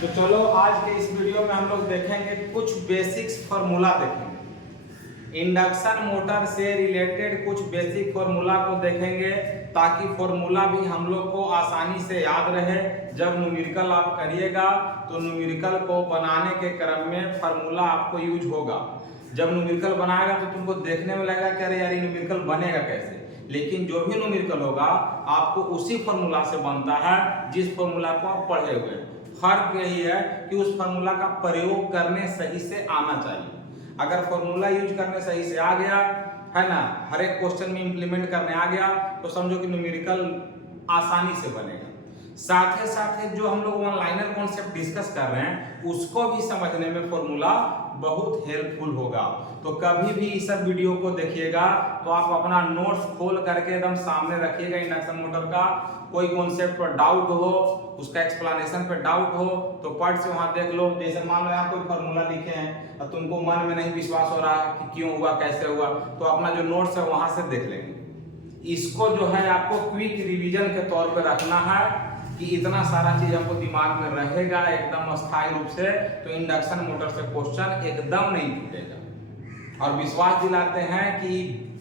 तो चलो आज के इस वीडियो में हम लोग देखेंगे कुछ बेसिक्स फार्मूला देखेंगे। इंडक्शन मोटर से रिलेटेड कुछ बेसिक फार्मूला को देखेंगे ताकि फार्मूला भी हम लोग को आसानी से याद रहे। जब न्यूमेरिकल आप करिएगा तो न्यूमेरिकल को बनाने के क्रम में फार्मूला आपको यूज होगा। जब न्यूमेरिकल बनाएगा तो तुमको देखने में लगेगा कि अरे यार ये न्यूमेरिकल बनेगा कैसे, लेकिन जो भी न्यूमेरिकल होगा आपको उसी फार्मूला से बनता है जिस फार्मूला को आप पढ़े हुए हैं। फर्क यही है कि उस फार्मूला का प्रयोग करने सही से आना चाहिए। अगर फार्मूला यूज करने सही से आ गया है ना, हर एक क्वेश्चन में इंप्लीमेंट करने आ गया तो समझो कि न्यूमेरिकल आसानी से बनेगा। साथ ही जो हम लोग वन लाइनर कॉन्सेप्ट डिस्कस कर रहे हैं उसको भी समझने में फार्मूला बहुत हेल्पफुल होगा। तो कभी भी इस सब वीडियो को देखिएगा तो आप अपना नोट्स खोल करके एकदम सामने रखिएगा। इंडक्शन मोटर का कोई कॉन्सेप्ट पर डाउट हो, उसका एक्सप्लेनेशन पे डाउट हो तो पढ़ से वहां देख लो। जैसे मान लो यहाँ कोई फार्मूला लिखे हैं और तुमको मन में नहीं विश्वास हो रहा कि क्यों हुआ कैसे हुआ, तो अपना जो नोट्स है वहां से देख लेंगे। इसको जो है आपको क्विक रिवीजन के तौर पर रखना है कि इतना सारा चीज हमको दिमाग में रहेगा एकदम अस्थायी रूप से, तो इंडक्शन मोटर से क्वेश्चन एकदम नहीं छूटेगा। और विश्वास दिलाते हैं कि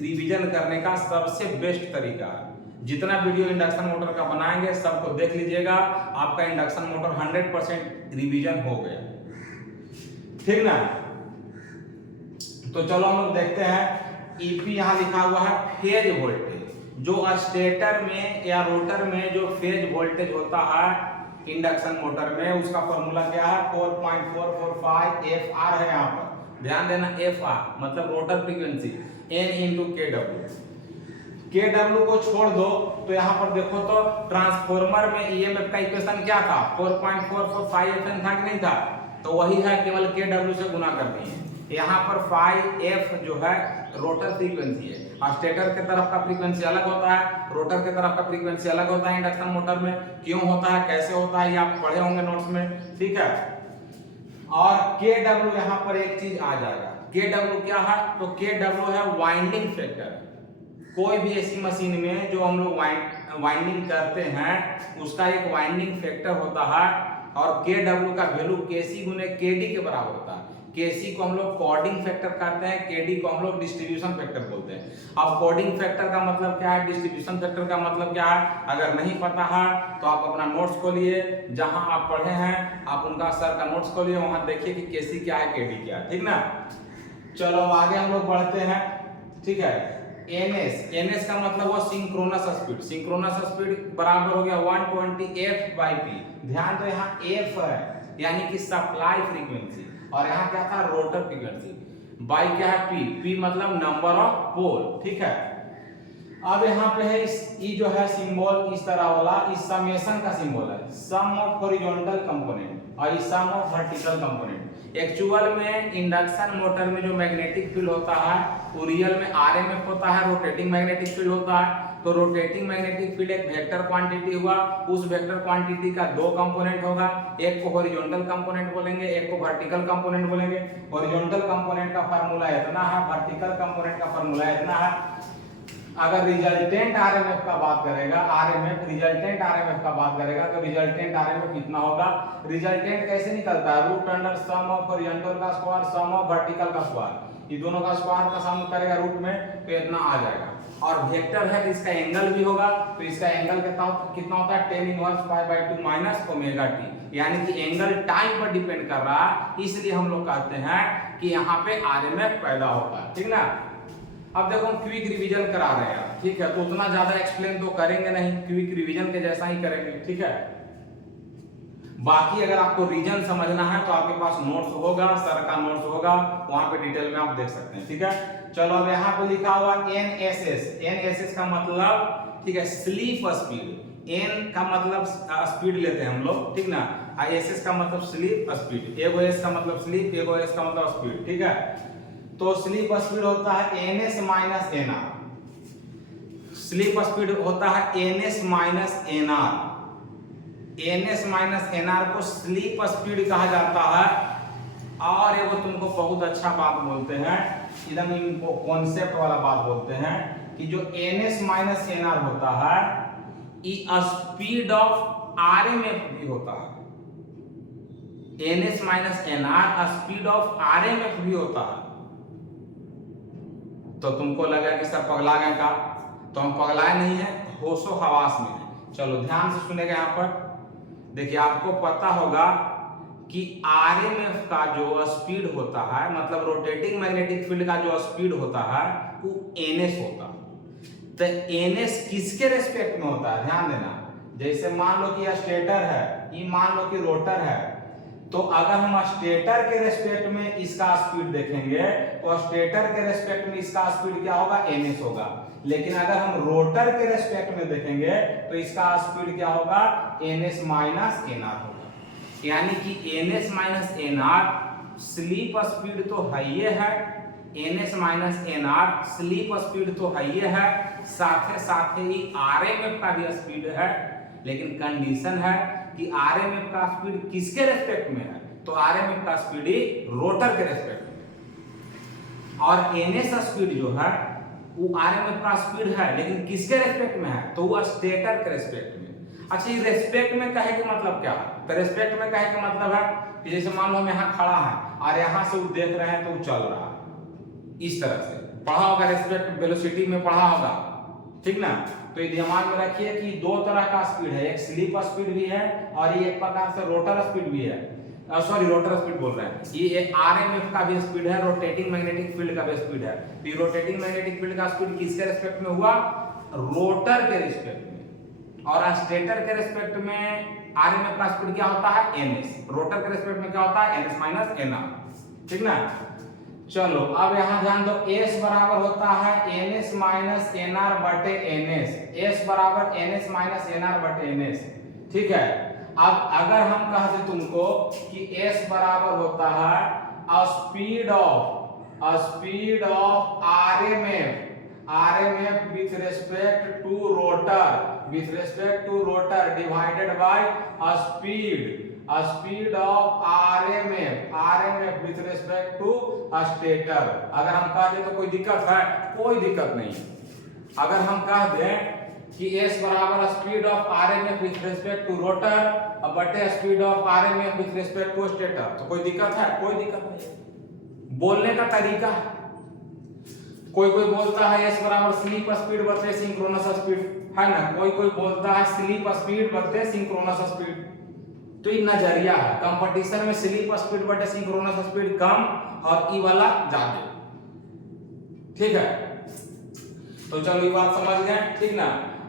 रिवीजन करने का सबसे बेस्ट तरीका है। जितना वीडियो इंडक्शन मोटर का बनाएंगे सबको देख लीजिएगा, आपका इंडक्शन मोटर 100% रिवीजन हो गया, ठीक ना। तो चलो हम लोग देखते हैं। ईपी यहाँ लिखा हुआ है फेज वोल्टेज। जो स्टेटर में या रोटर में जो फेज वोल्टेज होता है इंडक्शन मोटर में, उसका फॉर्मूला क्या है 4.445 FR है। यहाँ पर ध्यान देना, FR मतलब rotor frequency, N × KW। KW को छोड़ दो तो यहाँ पर देखो तो ट्रांसफॉर्मर में EMF का इक्वेशन क्या था 4.445 FN था कि नहीं था, तो वही है, केवल KW से गुना कर दिए। यहाँ पर फाई F जो है रोटर फ्रीक्वेंसी है। स्टेटर के तरफ का फ्रीक्वेंसी अलग होता है, रोटर के तरफ का फ्रीक्वेंसी अलग होता है इंडक्शन मोटर में। क्यों होता है, कैसे होता है, ये आप पढ़े होंगे नोट्स में, ठीक है। और KW यहाँ पर एक चीज आ जाएगा। KW क्या है, तो KW है वाइंडिंग फैक्टर। कोई भी ऐसी मशीन में जो हम लोग वाइंडिंग करते हैं उसका एक वाइंडिंग फैक्टर होता है, और KW का वैल्यू KC × KD के बराबर होता है। KC को हम लोग कोडिंग फैक्टर कहते हैं, KD को हम लोग डिस्ट्रीब्यूशन फैक्टर बोलते हैं। अब कोडिंग फैक्टर का मतलब क्या है, डिस्ट्रीब्यूशन फैक्टर का मतलब क्या है, अगर नहीं पता है तो आप अपना नोट्स खोलिए, जहां आप पढ़े हैं आप उनका सर का नोट्स खोलिए, वहां देखिए कि KC क्या है KD क्या है, ठीक ना। चलो आगे हम लोग बढ़ते हैं, ठीक है। NS का मतलब वो सिंक्रोनस स्पीड। सिंक्रोनस स्पीड बराबर हो गया 120 F/P। ध्यान दो यहाँ F है यानी कि सप्लाई फ्रीक्वेंसी, और यहाँ क्या था रोटर फ्रीक्वेंसी। बाई क्या है P मतलब नंबर ऑफ पोल, ठीक है। अब यहाँ पे है ई जो है सिंबल इस तरह वाला, इस समेशन का सिंबल है, सम ऑफ हॉरिजॉन्टल कंपोनेंट और इस सम ऑफ वर्टिकल कंपोनेंट। एक्चुअल में इंडक्शन मोटर में जो मैग्नेटिक फील्ड होता है वो रियल में RMF होता है, रोटेटिंग मैग्नेटिक फील्ड होता है। तो रोटेटिंग मैग्नेटिक फील्ड एक वेक्टर क्वांटिटी हुआ, उस वेक्टर क्वांटिटी का दो कंपोनेंट होगा, एक को हॉरिजॉन्टल कंपोनेंट बोलेंगे, एक को वर्टिकल कंपोनेंट बोलेंगे। हॉरिजॉन्टल कंपोनेंट का फार्मूला इतना है, वर्टिकल कंपोनेंट का फार्मूला इतना है। अगर रिजल्टेंट RMF का बात करेगा, रिजल्टेंट RMF का बात करेगा तो रिजल्टेंट RMF कितना होगा, रिजल्टेंट कैसे निकलता है, root under sum of horizontal का स्क्वायर सम ऑफ वर्टिकल का स्क्वायर, ये दोनों का स्क्वायर का सम करेगा रूट में तो इतना आ जाएगा। और वेक्टर है तो इसका एंगल भी होगा, तो इसका एंगल कितना होता है tan inverse π/2 minus omega t, यानी कि एंगल टाइम पर डिपेंड कर रहा है, इसलिए हम लोग कहते हैं कि यहाँ पे RMF पैदा होता है, ठीक ना। अब देखो हम क्विक रिवीजन करा रहे हैं, ठीक है, तो उतना ज्यादा एक्सप्लेन तो करेंगे नहीं, क्विक रिवीजन के जैसा ही करेंगे, ठीक है। बाकी अगर आपको रीजन समझना है तो आपके पास नोट्स होगा, सर का नोट्स होगा, वहां पे डिटेल में आप देख सकते हैं, ठीक है। चलो अब यहाँ पे लिखा हुआ NSS का मतलब, ठीक है, स्लीप स्पीड। N का मतलब स्पीड लेते हैं हम लोग, ठीक ना। ISS का मतलब स्लीप स्पीड, एगो S का मतलब स्लीप, एगो S का मतलब स्पीड, ठीक है। तो स्लीप स्पीड होता है NS - NR। स्लीप स्पीड होता है NS - NR। NS - NR को स्लीप स्पीड कहा जाता है। और एगो तुमको बहुत अच्छा बात बोलते हैं, एकदम इनको कॉन्सेप्ट वाला बात बोलते हैं कि जो NS - NR होता है ये स्पीड ऑफ RMF भी होता है। NS minus NR speed of RMF भी होता है। तो तुमको लगा कि सर पगला गए का, तो हम पगलाए नहीं है, होशो हवास में है। चलो ध्यान से सुनेगा यहाँ पर। देखिए आपको पता होगा कि RMF का जो स्पीड होता है, मतलब रोटेटिंग मैग्नेटिक फील्ड का जो स्पीड होता है वो NS होता है। तो NS किसके रेस्पेक्ट में होता है, ध्यान देना। जैसे मान लो कि यह स्टेटर है, ये मान लो कि रोटर है, तो अगर हम स्टेटर के रेस्पेक्ट में इसका स्पीड देखेंगे तो स्टेटर के रेस्पेक्ट में इसका स्पीड क्या होगा, NS होगा। लेकिन अगर हम रोटर के रेस्पेक्ट में देखेंगे तो इसका स्पीड क्या होगा, NS माइनस NR होगा। यानी कि NS minus NR sleep speed तो है ये है, NS minus NR sleep speed तो है ये है, साथ ही RMF का भी स्पीड है। लेकिन कंडीशन है कि RMF का स्पीड किसके रेस्पेक्ट में है, तो RMF का स्पीड ही रोटर के रेस्पेक्ट में। और NS स्पीड जो है वो RMF का स्पीड है, लेकिन किसके रेस्पेक्ट में है, तो वो स्टेटर के रेस्पेक्ट में। अच्छा, ये रेस्पेक्ट में कहे के मतलब क्या है, तो रेस्पेक्ट में कहे के मतलब है कि जैसे मान लो हम यहाँ खड़ा है और यहाँ से वो देख रहे हैं तो वो चल रहा है, इस तरह से पढ़ा होगा, रेस्पेक्ट वेलोसिटी में पढ़ा होगा, ठीक ना। तो ये दिमाग में रखिए कि दो तरह का स्पीड है, एक स्लीप स्पीड भी है और ये एक प्रकार से रोटर स्पीड भी है। सॉरी, रोटर स्पीड बोल रहे हैं, ये RMF का भी स्पीड है, रोटेटिंग मैग्नेटिक फील्ड का भी स्पीड है। तो ये रोटेटिंग मैग्नेटिक फील्ड का स्पीड किसके रेस्पेक्ट में हुआ, रोटर के रेस्पेक्ट में। और स्टेटर के रेस्पेक्ट में RMF का स्पीड क्या होता है, NS। रोटर के रेस्पेक्ट में क्या होता है, NS माइनस NR, ठीक ना। चलो अब यहाँ ध्यान दो, S बराबर होता है NS माइनस NR बटे NS। S बराबर NS माइनस NR बटे NS, ठीक है। अब अगर हम कह दे तुमको कि S बराबर होता है speed of RMF with respect to rotor divided by speed of RMF with respect to stator। अगर हम कह दे तो कोई दिक्कत है, कोई दिक्कत नहीं। अगर हम कह दें कि S बराबर speed of RMF with respect to rotor बटे speed of RMF with respect to stator, तो कोई दिक्कत है, कोई दिक्कत नहीं। बोलने का तरीका है, कोई बोलता है S बराबर स्लीप स्पीड बटे सिंक्रोनस स्पीड, है ना। कोई बोलता है स्लीप स्पीड बटे सिंक्रोनस स्पीड। तो ये नजरिया है, कंपटीशन में स्लीप स्पीड बटे सिंक्रोनस स्पीड कम और ई वाला ज्यादा, ठीक है। तो चलो ये बात समझ गए, ठीक ना।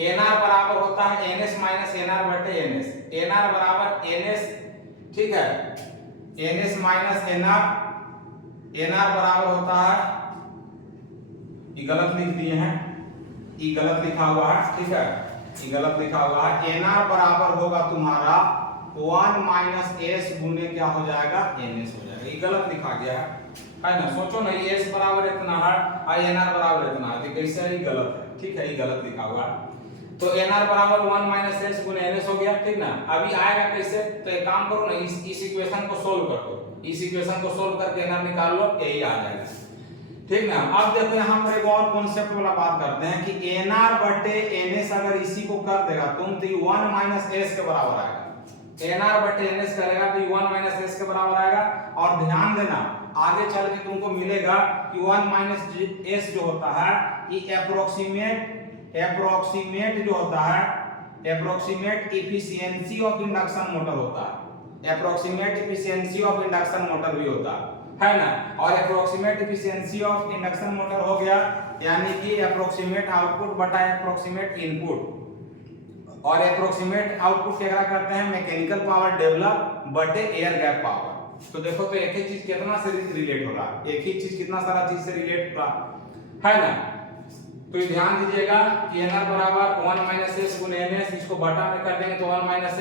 NR बराबर होता है NS माइनस NR बटे NS। NR बराबर NS, ठीक है, NS माइनस NR बराबर होता है, ये गलत लिख दिए हैं, ये गलत लिखा हुआ है, ठीक है, ये गलत लिखा हुआ है। NR बराबर होगा तुम्हारा 1 माइनस S गुने क्या हो जाएगा, NS हो जाएगा। ये गलत लिखा गया है ना। सोचो ना, ये S बराबर इतना है और NR बराबर इतना है, तो कैसे है, ये गलत है, ठीक है, ये गलत लिखा हुआ है। तो NR बराबर 1 माइनस S गुने NS हो गया, ठीक ना। अभी आएगा कैसे, तो एक काम करो ना, इस इक्वेशन को सोल्व कर दो, इस इक्वेशन को सोल्व करके NR निकाल लो, यही आ जाएगा, ठीक ना। अब देखो यहाँ पर एक और कॉन्सेप्ट वाला बात करते हैं कि NR बटे NS अगर इसी को कर देगा तुम तो 1 माइनस S के बराबर आएगा। NR बटे NS करेगा तो 1 माइनस S के बराबर आएगा। और ध्यान देना, आगे चल के तुमको मिलेगा कि 1 माइनस S जो होता है ये अप्रोक्सीमेट जो होता है, approximate efficiency of induction motor होता है, approximate efficiency of induction motor भी होता है ना। और approximate efficiency of induction motor हो गया यानी कि अप्रोक्सीमेट आउटपुट बटा अप्रोक्सीमेट इनपुट। और अप्रोक्सीमेट आउटपुट क्या करते हैं, मैकेनिकल पावर डेवलप बटे एयर गैप पावर। तो देखो तो एक ही चीज कितना से रिलेट हो रहा है, एक ही चीज कितना सारा चीज से रिलेट हो रहा है ना। तो ये ध्यान दीजिएगा कि NR बराबर 1 माइनस S गुने NS, इसको बटा में कर देंगे तो 1 माइनस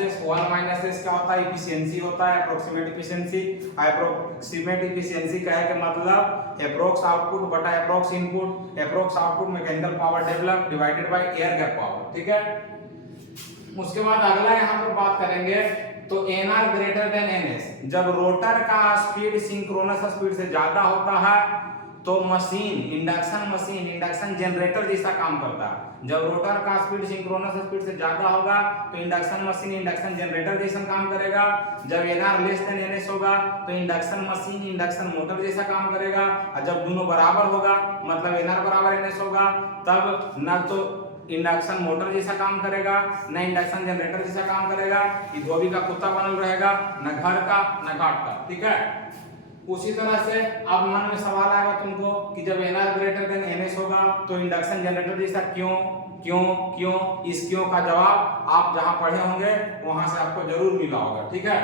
S क्या होता है, एफिशिएंसी होता है, अप्रोक्सीमेट एफिशिएंसी। अप्रोक्सीमेट एफिशिएंसी कहे के मतलब अप्रोक्स आउटपुट बटा approx input, approx output mechanical power develop divided by air gap power, ठीक है। उसके बाद अगला यहाँ पर बात करेंगे तो NR ग्रेटर देन NS, जब रोटर का स्पीड सिंक्रोनस स्पीड से ज्यादा होता है तो मशीन, इंडक्शन जनरेटर जैसा काम करता है। जब रोटर का स्पीड सिंक्रोनस स्पीड से ज्यादा होगा तो इंडक्शन मशीन इंडक्शन जनरेटर जैसा काम करेगा। जब एनआर लेस देन एनएस होगा तो इंडक्शन मशीन इंडक्शन मोटर जैसा काम करेगा। और जब दोनों बराबर होगा मतलब एनआर बराबर एनएस होगा तब ना तो इंडक्शन मोटर जैसा काम करेगा न इंडक्शन जनरेटर जैसा काम करेगा। ये धोबी का कुत्ता बनल रहेगा, न घर का न घाट का। ठीक है, उसी तरह से अब मन में सवाल आएगा तुमको कि जब एनआर ग्रेटर देन एनएस होगा तो इंडक्शन जनरेटर जैसा क्यों क्यों क्यों। इस क्यों का जवाब आप जहां पढ़े होंगे वहां से आपको जरूर मिला होगा। ठीक है,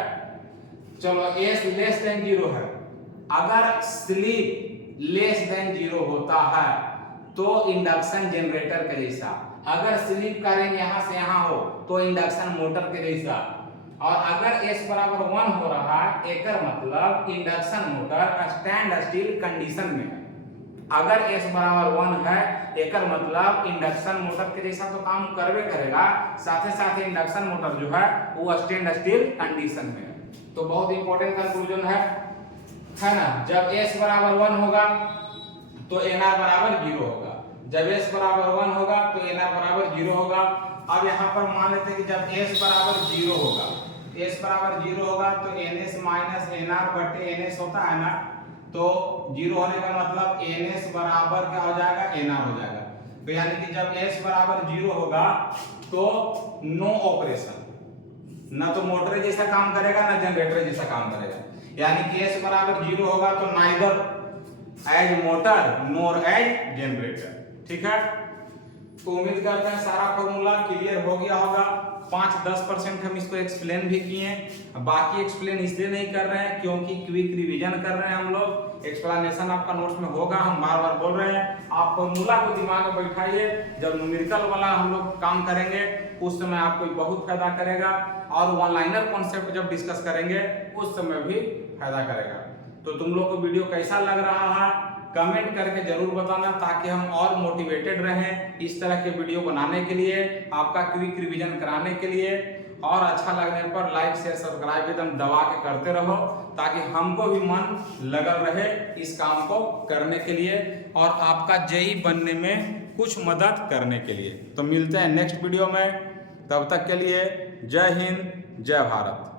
चलो एस लेस देन 0 है। अगर स्लिप लेस देन 0 होता है तो इंडक्शन जनरेटर के जैसा, अगर स्लिप का रेंज यहां से यहां हो तो इंडक्शन मोटर के जैसा, और अगर s बराबर 1 हो रहा है एकर मतलब induction motor stand still condition में है। अगर s बराबर 1 है एकर मतलब इंडक्शन मोटर के जैसा तो काम करवे करेगा, साथ ही साथ इंडक्शन मोटर जो है वो स्टैंड स्टिल कंडीशन में है। तो बहुत इंपॉर्टेंट कंक्लूजन है ना। जब s बराबर 1 होगा तो nr बराबर 0 होगा। जब s बराबर 1 होगा तो nr बराबर 0 होगा। अब यहाँ पर मान लेते हैं कि जब s बराबर 0 होगा, s बराबर 0 होगा तो ns माइनस nr बटे ns होता है ना, तो 0 होने का मतलब ns बराबर क्या हो जाएगा, nr हो जाएगा। तो यानी कि जब s बराबर 0 होगा तो नो ऑपरेशन, ना तो मोटर जैसा काम करेगा ना जनरेटर जैसा काम करेगा। यानी कि s बराबर 0 होगा तो नाइदर एज मोटर नोर एज जनरेटर। ठीक है, तो उम्मीद करते हैं सारा फॉर्मूला क्लियर हो गया होगा। 5-10% हम इसको एक्सप्लेन भी किए, बाकी एक्सप्लेन इसलिए नहीं कर रहे हैं क्योंकि क्विक रिवीजन कर रहे हैं हम लोग। एक्सप्लेनेशन आपका नोट्स में होगा, हम बार बार बोल रहे हैं। आप फॉर्मूला को दिमाग में बैठाइए, जब न्यूमेरिकल वाला हम लोग काम करेंगे उस समय आपको बहुत फायदा करेगा, और वन लाइनर कॉन्सेप्ट जब डिस्कस करेंगे उस समय भी फायदा करेगा। तो तुम लोग को वीडियो कैसा लग रहा है कमेंट करके जरूर बताना, ताकि हम और मोटिवेटेड रहें इस तरह के वीडियो बनाने के लिए, आपका क्विक रिवीजन कराने के लिए। और अच्छा लगने पर लाइक शेयर सब्सक्राइब एकदम दबा के करते रहो, ताकि हमको भी मन लगल रहे इस काम को करने के लिए और आपका जेई बनने में कुछ मदद करने के लिए। तो मिलते हैं नेक्स्ट वीडियो में, तब तक के लिए जय हिंद जय भारत।